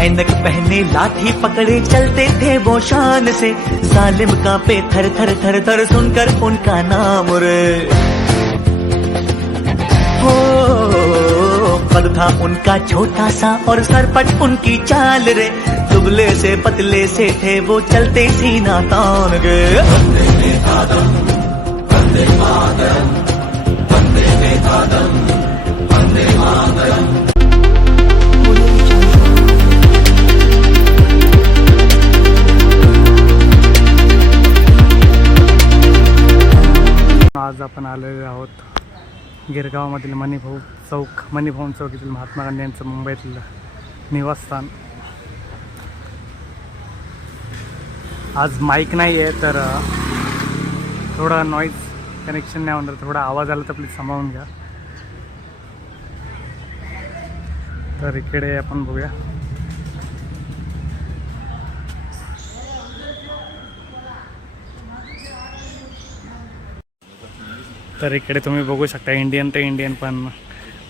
ऐनक पहने लाठी पकड़े चलते थे वो शान से। सालिम का पे थर थर थर थर सुनकर उनका नाम रे हो पद था उनका छोटा सा और सरपट उनकी चाल रे। दुबले से पतले से थे वो चलते सीना तान गे। आज आपण आलेले आहोत. गिरगावामधील मणिभाऊ चौक मणिभाऊ चौक येथील महात्मा गांधी यांचं मुंबईतील निवासस्थान. आज माईक नाही आहे तर थोडं थोडा नॉईज कनेक्शन नाही होणार थोडा आवाज आला तर प्लीज सांभाळून घ्या. तर इकडे आपण बघूया. तर इकडे तुम्ही बघू शकता इंडियन ते इंडियन पण.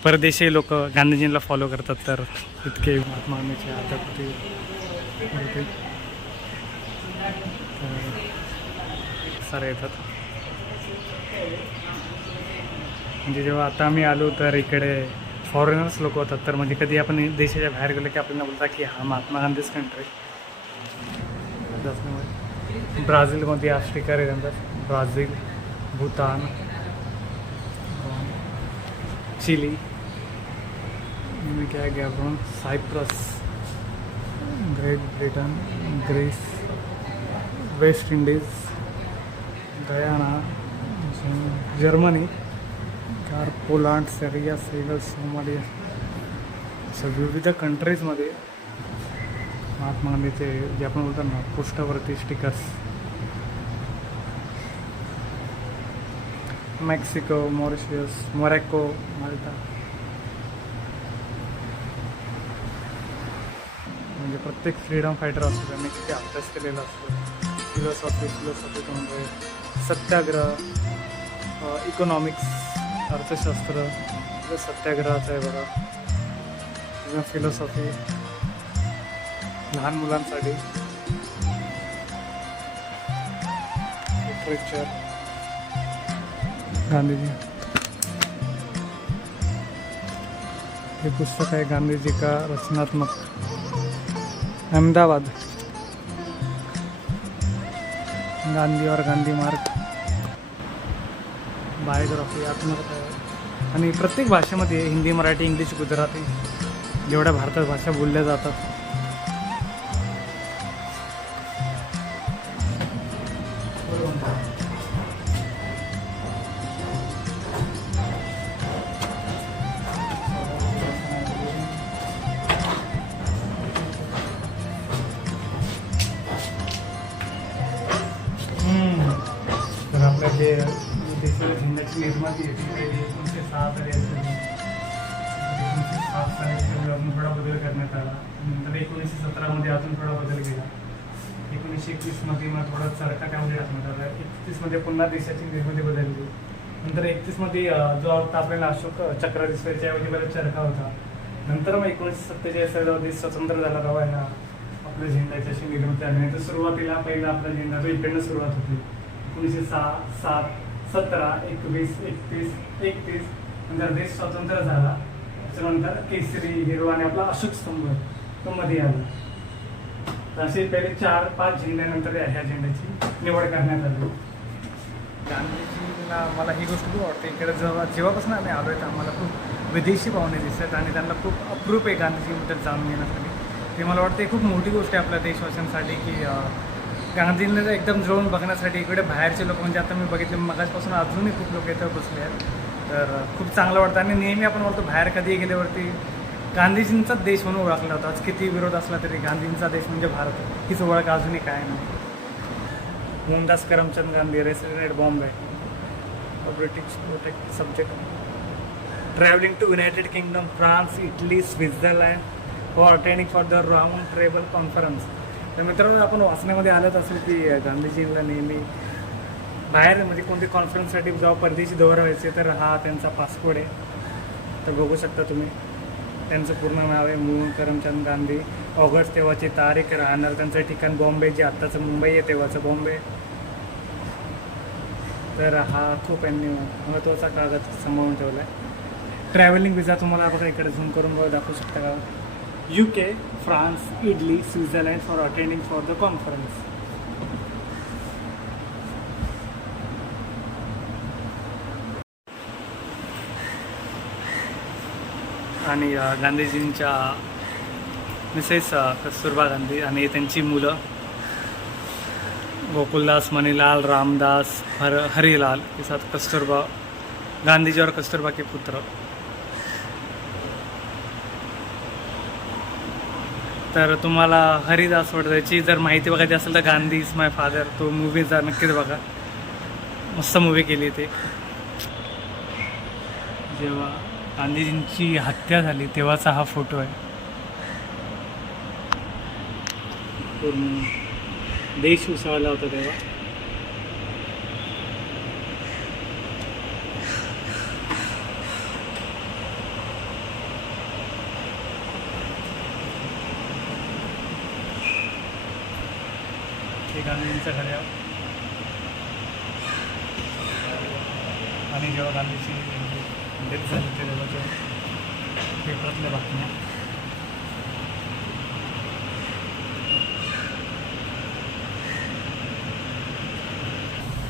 परदेशी लोक गांधीजींना फॉलो करतात तर इतके महात्मा गांधीचे आता होते. सारे येतात. म्हणजे जेव्हा आता आम्ही आलो तर इकडे फॉरेनर्स लोक होतात तर म्हणजे कधी आपण देशाच्या बाहेर गेलो की आपल्याला बोलतात की हा महात्मा गांधीच कंट्री ब्राझीलमध्ये आफ्रिका रे ब्राझील भूतान चिली क्या गॅब्रॉन Cyprus Great Britain Greece West Indies Guyana Germany car Poland सेरिया सेगल सोमालिया अशा विविध कंट्रीजमध्ये महात्मा गांधीचे जे आपण बोलतो ना पृष्ठावरती stickers Mexico Mauritius Morocco Malta म्हणजे प्रत्येक फ्रीडम फायटर असतो त्यांनी किती अभ्यास केलेला असतो. फिलॉसॉफी फिलॉसॉफी म्हणजे सत्याग्रह इकॉनॉमिक्स अर्थशास्त्र सत्याग्रहाचं आहे बघा. किंवा फिलॉसॉफी लहान मुलांसाठी. लिटरेचर गांधीजी। हे पुस्तक आहे गांधीजी का रचनात्मक? अहमदाबाद। गांधी और गांधी मार्ग। बायोग्राफी आत्मकथा आणि प्रत्येक भाषेमध्ये हिंदी मराठी इंग्लिश गुजराती जेवढ्या भारतात भाषा बोलल्या जातात तर झेंड्याची एकोणीसशे सहा साली असेल एकोणीसशे सात साली अजून थोडा बदल करण्यात आला. नंतर एकोणीसशे सतरामध्ये अजून थोडा बदल केला. एकोणीसशे एकवीसमध्ये मग थोडा चरखा त्यामध्ये टाकण्यात आला एकतीसमध्ये पुन्हा देशाची निर्मिती बदलली नंतर एकतीसमध्ये जो आता आपल्याला अशोक चक्र दिसतोय त्याऐवजी बरेच चरखा होता. नंतर मग एकोणीसशे सत्तेचाळीस साली देश स्वतंत्र झाला तेव्हा ह्या आपल्या झेंड्याची अशी निर्मिती आली नाही तर सुरुवातीला पहिला आपला झेंडा जो इकडनं सुरुवात होती. एकोणीसशे सहा सात सतरा एकवीस एकतीस एकतीस. नंतर देश स्वतंत्र झाला त्याच्यानंतर केसरी हिरो आणि आपला अशोक स्तंभ तो मध्ये आला. तर असे पहिले चार पाच झेंड्यानंतर ह्या झेंड्याची निवड करण्यात आली. गांधीजींना मला ही गोष्ट खूप आवडते. इकडे जेव्हा जेव्हापासून आम्ही आलो आहे आम्हाला खूप विदेशी पाहुणे दिसतात आणि त्यांना खूप अप्रूप आहे गांधीजीबद्दल जाणून घेण्यासाठी. ते मला वाटते खूप मोठी गोष्ट आहे आपल्या देशवासियांसाठी की अं, गांधींना एकदम जवळून बघण्यासाठी इकडे बाहेरचे लोक म्हणजे आता मी बघितले मगाचपासून अजूनही खूप लोक इथं बसले आहेत. तर खूप चांगलं वाटतं. आणि नेहमी आपण बोलतो बाहेर कधी गेल्यावरती गांधीजींचाच देश म्हणून ओळखला होता आज किती विरोध असला तरी गांधींचा देश म्हणजे भारत. हीच ओळख अजूनही काय नाही. Mohandas Karamchand Gandhi resident Bombay. British protect subject travelling to United Kingdom France Italy Switzerland for attending for the round table conference तर मित्रांनो आपण वाचण्यामध्ये आलंच असेल की गांधीजींना नेहमी बाहेर म्हणजे कोणते कॉन्फरन्ससाठी जेव्हा परदेशी दौरा व्हायचे तर हा त्यांचा पासपोर्ट आहे. तर बघू शकता तुम्ही. त्यांचं पूर्ण नाव आहे मोहन करमचंद गांधी. ऑगस्ट तेव्हाची तारीख राहणार. त्यांचं ठिकाण बॉम्बे जे आत्ताचं मुंबई आहे तेव्हाचं बॉम्बे. तर हा खूप यांनी महत्त्वाचा कागद सांभाळून ठेवला आहे ट्रॅव्हलिंग विजा तुम्हाला बघा इकडे झूम करून बघा दाखवू शकता का? U K France Italy for for attending for the conference आणि गांधीजींच्या मिसेस कस्तुरबा गांधी आणि त्यांची मुलं गोकुलदास मणिलाल रामदास हर हरिलाल के साथ कस्तुरबा गांधीजी और कस्तुरबा के पुत्र. तर तुम्हाला हरिदास वडदाची जर माहिती बघायची असेल तर गांधी इज माय फादर तो मूवीचा नक्कीच बघा. मस्त मूवी केली ते. जेव्हा गांधीजींची हत्या झाली तेव्हाचा हा फोटो आहे. पूर्ण देश उसळला होता तेव्हा. गांधीजींचा घरी आहोत आणि जेव्हा गांधीजी डेथ झाली ते लोक पेपरातले बातम्या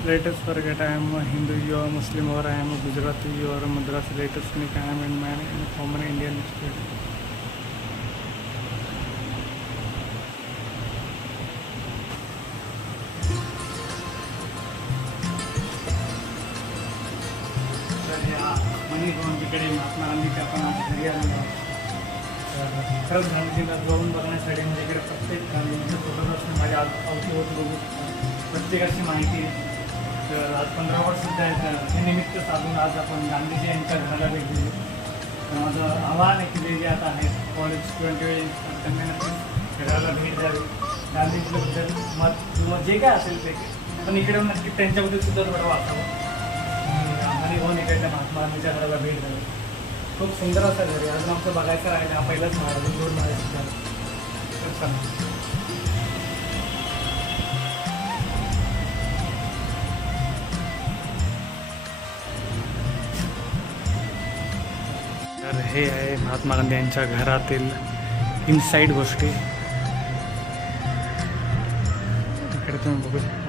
latest forget I am Hindu you are Muslim और I am a Gujarati you are Madras latest me come and man in foreman Indian state खरंच गांधीजींना जाऊन बघण्यासाठी म्हणजे इकडे प्रत्येक गांधीजींचे फोटोग्राफ्स माझ्या आव- बघू. प्रत्येकाची माहिती. तर आज पंधरा वर्ष आहेत हे निमित्त साधून आज आपण गांधीजी यांच्या घराला भेट दिली. तर माझं आव्हान आहे की जे जे आता आहेत कॉलेज स्टुडंट त्यांनी नक्की घराला भेट द्यावी. गांधीजीबद्दल मत किंवा जे काय असेल ते. पण इकडे नक्की त्यांच्याबद्दल सुद्धा बरं वाचावं. आणि होऊन इकडल्या महात्मा गांधीच्या घराला भेट द्यावी. खूप सुंदर असं घर आहे. अजून आमचं बघायचं राहिलं हा पहिलाच महाराज दोन महाराज तर हे आहे महात्मा गांधी यांच्या घरातील इनसाईड गोष्टी. इकडे तुम्ही बघू शकता.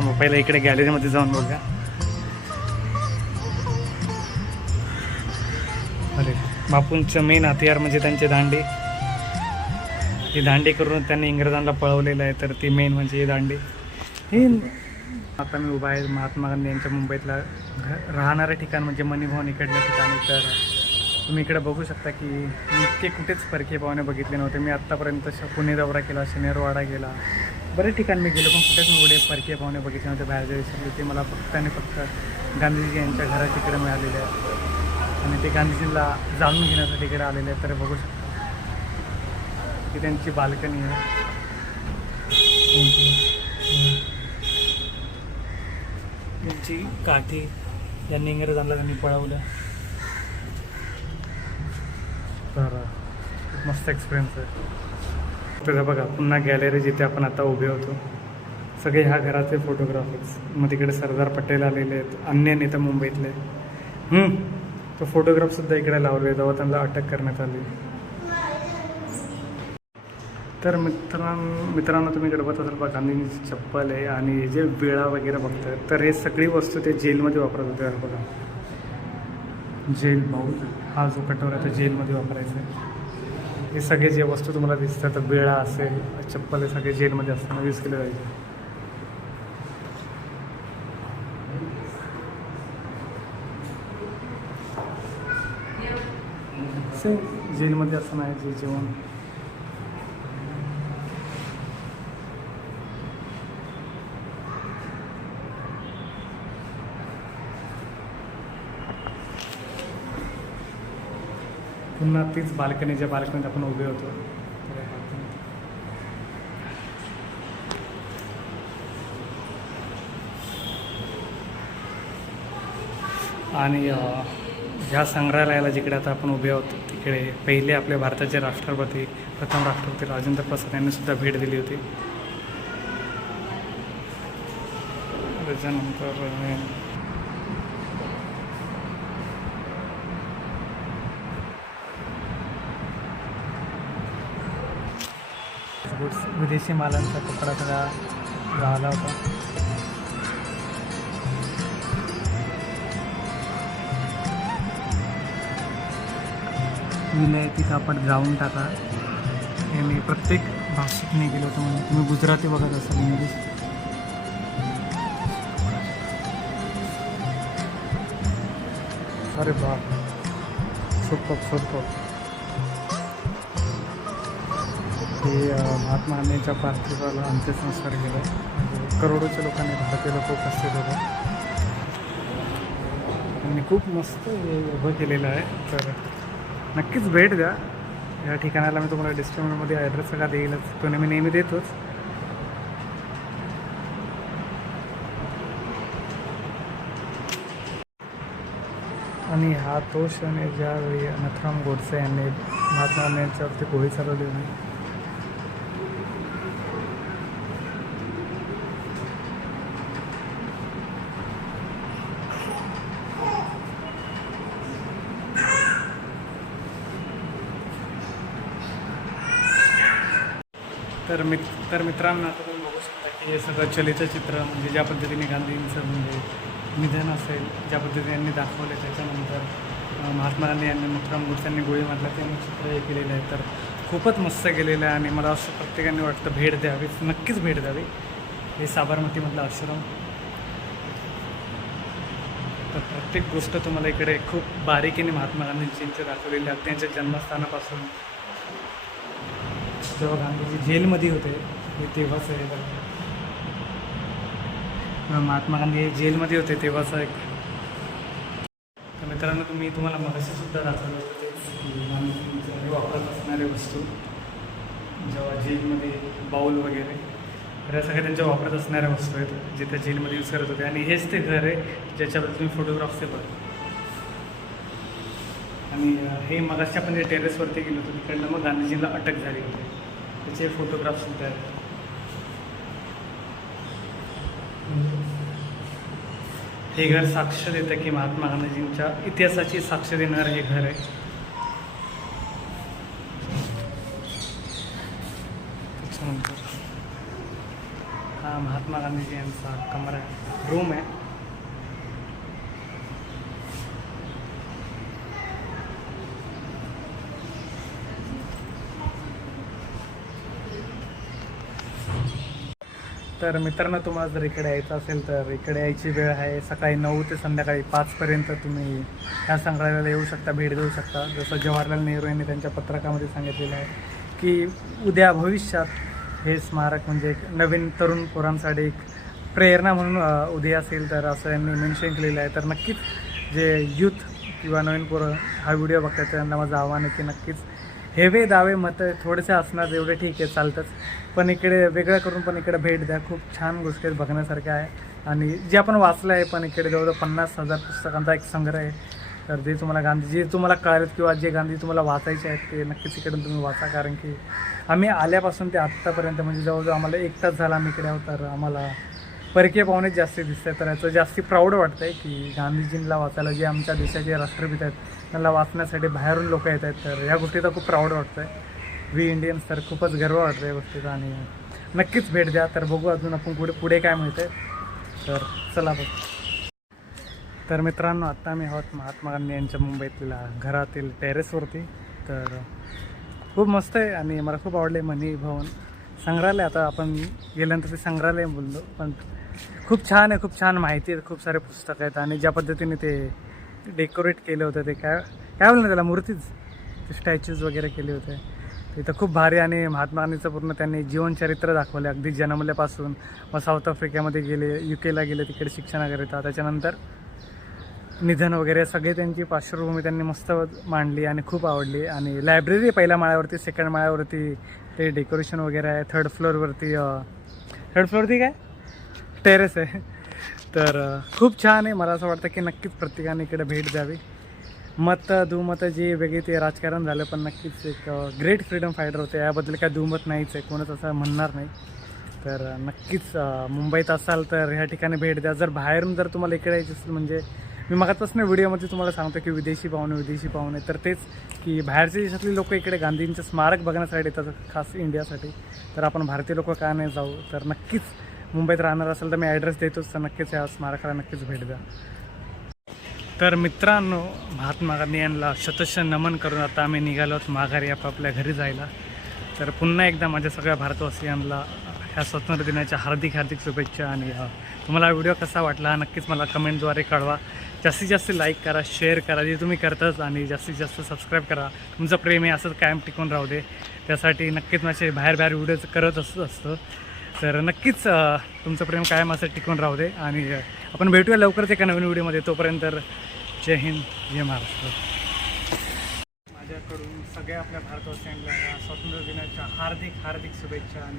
मग पहिला इकडे गॅलरीमध्ये जाऊन बघा बापूंचं मेन हथियार म्हणजे त्यांचे दांडे. हे दांडी करून त्यांनी इंग्रजांना पळवलेलं आहे तर ती मेन म्हणजे ही दांडी. ही आता मी उभा आहे महात्मा गांधी यांच्या मुंबईतला घ राहणारं ठिकाण म्हणजे मणिभवन इकडल्या ठिकाणी तर तुम्ही इकडे बघू शकता की मी इतके कुठेच परकीय पाहुणे बघितले नव्हते. मी आत्तापर्यंत श- पुणे दौरा केला शनेरवाडा गेला. बरेच ठिकाण मी गेलो पण कुठेच मी एवढे परकीय पाहुणे बघितले नव्हते. बाहेरच्या देशातले ते मला फक्त आणि फक्त गांधीजी यांच्या घरात इकडे मिळालेले आहे आणि ते गांधीजींना जाणून घेण्यासाठी इकडे आलेले आहेत. तर बघू शकता की त्यांची बाल्कनी आहे. त्यांची काठी ज्यांनी इंग्रजांना त्यांनी पळवलं. तर मस्त एक्सपिरियन्स आहे. तर बघा पुन्हा गॅलरी जिथे आपण आता उभे होतो. सगळे ह्या घराचे फोटोग्राफर्स मग तिकडे सरदार पटेल आलेले आहेत. अन्य नेते मुंबईतले हम्म, तो फोटोग्राफसुद्धा इकडे लावले जेव्हा त्यांना अटक करण्यात आली. तर मित्रां मित्रांनो तुम्ही गडबत असाल बघा गांधींची चप्पल आहे आणि जे वेळा वगैरे बघतात तर हे सगळी वस्तू ते जेलमध्ये वापरत होते बघा. जेल बाऊल हा जो कटोरा तो जेलमध्ये वापरायचा आहे. हे सगळे जे वस्तू तुम्हाला दिसतात वेळा असेल चप्पल हे सगळे जेलमध्ये असताना यूज केले जायचे. सेम जेलमध्ये असताना नाही जे जेवण. पुन्हा तीच बाल्कनी ज्या बाल्कनीत आपण उभे होतो. आणि ह्या संग्रहालयाला जिकडे आता आपण उभे आहोत तिकडे पहिले आपल्या भारताचे राष्ट्रपती प्रथम राष्ट्रपती राजेंद्र प्रसाद यांनी सुद्धा भेट दिली होती. त्याच्यानंतर विदेशी मालांचा कपडा सगळा झाला होता. विलायती कापड जाऊन टाका. हे मी प्रत्येक भाषिकने गेलो होतो म्हणून. तुम्ही गुजराती बघत असाल इंग्लिश अरे बाप. सुपर सुपर हे महात्मा गांधींच्या पार्थिवाला अंत्यसंस्कार केला करोडोच्या लोकांनी भारतीय लोक उपस्थित होते त्यांनी खूप मस्त उभं केलेलं आहे. तर नक्कीच भेट द्या. या ठिकाणाला मी तुम्हाला डिस्क्रिप्शनमध्ये ॲड्रेस सगळा देईलच. तो मी नेहमी देतोच. आणि हा तो क्षण आहे ज्यावेळी नथराम गोडसे यांनी महात्मा गांधी यांच्यावरती गोळी चालवली होती. तर मित तर मित्रांनो आता तुम्ही बघू शकता की हे सगळं चलित चित्र म्हणजे ज्या पद्धतीने गांधींचं म्हणजे निधन असेल ज्या पद्धतीने यांनी दाखवले त्याच्यानंतर महात्मा गांधी यांनी मुक्राम गोडसेंनी गोळी मारला त्यांनी चित्र हे केलेलं आहे. तर खूपच मस्त केलेलं आहे आणि मला असं प्रत्येकाने वाटतं भेट द्यावी नक्कीच भेट द्यावी. हे साबरमतीमधलं आश्रम. तर प्रत्येक गोष्ट तुम्हाला इकडे खूप बारीकीने महात्मा गांधीजींचे दाखवलेली आहे. त्यांच्या जन्मस्थानापासून जेव्हा गांधीजी जेलमध्ये होते हे तेव्हाच हे महात्मा गांधी हे जेलमध्ये होते तेव्हाचा एक. तर मित्रांनो तुम्ही तुम्हाला मगाशी सुद्धा दाखवलं होतं वापरत असणारे वस्तू जेव्हा जेलमध्ये बाऊल वगैरे या सगळ्या त्यांच्या वापरत असणाऱ्या वस्तू आहेत जे त्या जेलमध्ये यूज करत होते. आणि हेच ते घर आहे ज्याच्याबद्दल तुम्ही फोटोग्राफ्स ते बघा. आणि हे मगाशी आपण जे टेरेसवरती गेलो होतो तिकडनं मग गांधीजींना अटक झाली होती. त्याचे फोटोग्राफ्स सुद्धा आहेत. हे घर साक्ष देतं की महात्मा गांधीजींच्या इतिहासाची साक्ष देणारं हे घर आहे. त्याच्यानंतर हा महात्मा गांधीजी यांचा कमरा रूम आहे. तर मित्रांनो तुम्हाला जर इकडे यायचं असेल तर इकडे यायची वेळ आहे. सकाळी नऊ ते संध्याकाळी पाचपर्यंत तुम्ही ह्या संग्रहालयाला येऊ शकता भेट देऊ शकता. जसं जवाहरलाल नेहरू यांनी त्यांच्या पत्रकामध्ये सांगितलेलं आहे की उद्या भविष्यात हे स्मारक म्हणजे एक नवीन तरुण पोरांसाठी एक प्रेरणा म्हणून उद्या असेल तर असं यांनी मेन्शन केलेलं आहे. तर नक्कीच जे यूथ किंवा नवीन पोरं हा व्हिडिओ बघतात त्यांना माझं आव्हान आहे की नक्कीच हेवे दावे मतं थोडेसे असणार एवढे ठीक आहे चालतंच. पण इकडे वेगळं करून पण इकडे भेट द्या. खूप छान गोष्टी आहेत बघण्यासारख्या आहे. आणि जे आपण वाचलं आहे पण इकडे जवळजवळ पन्नास हजार पुस्तकांचा एक संग्रह आहे. तर जे तुम्हाला गांधी जे तुम्हाला कळत किंवा जे गांधी तुम्हाला वाचायचे आहेत ते नक्कीच इकडून तुम्ही वाचा. कारण की आम्ही आल्यापासून ते आत्तापर्यंत म्हणजे जवळजवळ आम्हाला एक तास झाला आम्ही इकडे आहोत तर आम्हाला परकीय पाहुणेच जास्ती दिसत आहे तर याचं जास्ती प्राऊड वाटतं आहे की गांधीजींना वाचायला जे आमच्या देशाचे राष्ट्रपित आहेत त्यांना वाचण्यासाठी बाहेरून लोक येत आहेत. तर ह्या गोष्टीचा खूप प्राऊड वाटतं आहे वी इंडियन्स तर खूपच गर्व वाटतं या गोष्टीचा आणि नक्कीच भेट द्या. तर बघू अजून आपण पुढे पुढे काय मिळतं आहे तर चला बघ. तर मित्रांनो आत्ता आम्ही आहोत महात्मा गांधी यांच्या मुंबईतल्या घरातील टेरेसवरती तर खूप मस्त आहे आणि मला खूप आवडले मनी भवन. संग्रहालय आता आपण गेल्यानंतर ते संग्रहालय बोललो. पण खूप छान आहे खूप छान माहिती आहे खूप सारे पुस्तकं आहेत आणि ज्या पद्धतीने ते डेकोरेट केलं होतं ते. काय काय बोलणार त्याला? मूर्तीच. ते स्टॅच्यूज वगैरे केले होते. तिथं खूप भारी आणि महात्मा गांधीचं पूर्ण त्यांनी जीवनचरित्र दाखवले. अगदी जन्मल्यापासून. मग साऊथ आफ्रिकेमध्ये गेले यू केला गेले तिकडे शिक्षणाकरिता वगैरे तर त्याच्यानंतर निधन वगैरे सगळे त्यांची पार्श्वभूमी त्यांनी मस्त मांडली आणि खूप आवडली. आणि लायब्ररी पहिल्या माळ्यावरती सेकंड माळ्यावरती ते डेकोरेशन वगैरे आहे. थर्ड फ्लोअरवरती थर्ड फ्लोअरती काय? टेरेस आहे. तर खूप छान आहे. मला असं वाटतं की नक्कीच प्रत्येकाने इकडे भेट द्यावी. मत दुमत जे वेगळे ते राजकारण झालं पण नक्कीच एक ग्रेट फ्रीडम फायटर होते. याबद्दल काय दुमत नाहीच आहे. कोणच असं म्हणणार नाही. तर नक्कीच मुंबईत असाल तर ह्या ठिकाणी भेट द्या. जर बाहेरून जर तुम्हाला इकडे यायचं असेल म्हणजे मी मगापासून व्हिडिओमध्ये तुम्हाला सांगतो की विदेशी पाहुणे विदेशी पाहुणे. तर तेच की बाहेरच्या देशातली लोक इकडे गांधींचं स्मारक बघण्यासाठी येतात खास इंडियासाठी. तर आपण भारतीय लोक का नाही जाऊ? तर नक्कीच मुंबईत राहणार असेल तर मी ॲड्रेस देतोच तर नक्कीच या स्मारकाला नक्कीच भेट द्या. तर मित्रांनो महात्मा गांधी यांना शतश नमन करून आता आम्ही निघालो आहोत माघारी आपापल्या घरी जायला. तर पुन्हा एकदा माझ्या सगळ्या भारतवासियांना ह्या स्वातंत्र्य दिनाच्या हार्दिक हार्दिक शुभेच्छा आणि तुम्हाला व्हिडिओ कसा वाटला हा नक्कीच मला कमेंटद्वारे कळवा. जास्तीत जास्त लाईक करा शेअर करा जे तुम्ही करताच आणि जास्तीत जास्त सबस्क्राईब करा. तुमचं प्रेम आहे असंच कायम टिकून राहू दे. त्यासाठी नक्कीच माझे बाहेर बाहेर व्हिडिओज करत असत असतं. तर नक्कीच तुमचं प्रेम कायम असं टिकून राहू दे आणि आपण भेटूया लवकरच एका नवीन व्हिडिओमध्ये. तोपर्यंत जय हिंद जय महाराष्ट्र. माझ्याकडून सगळ्या आपल्या भारतवासियांना स्वातंत्र्य दिनाच्या हार्दिक हार्दिक शुभेच्छा आणि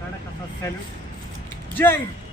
कारण कसा सॅल्यूट जय हिंद!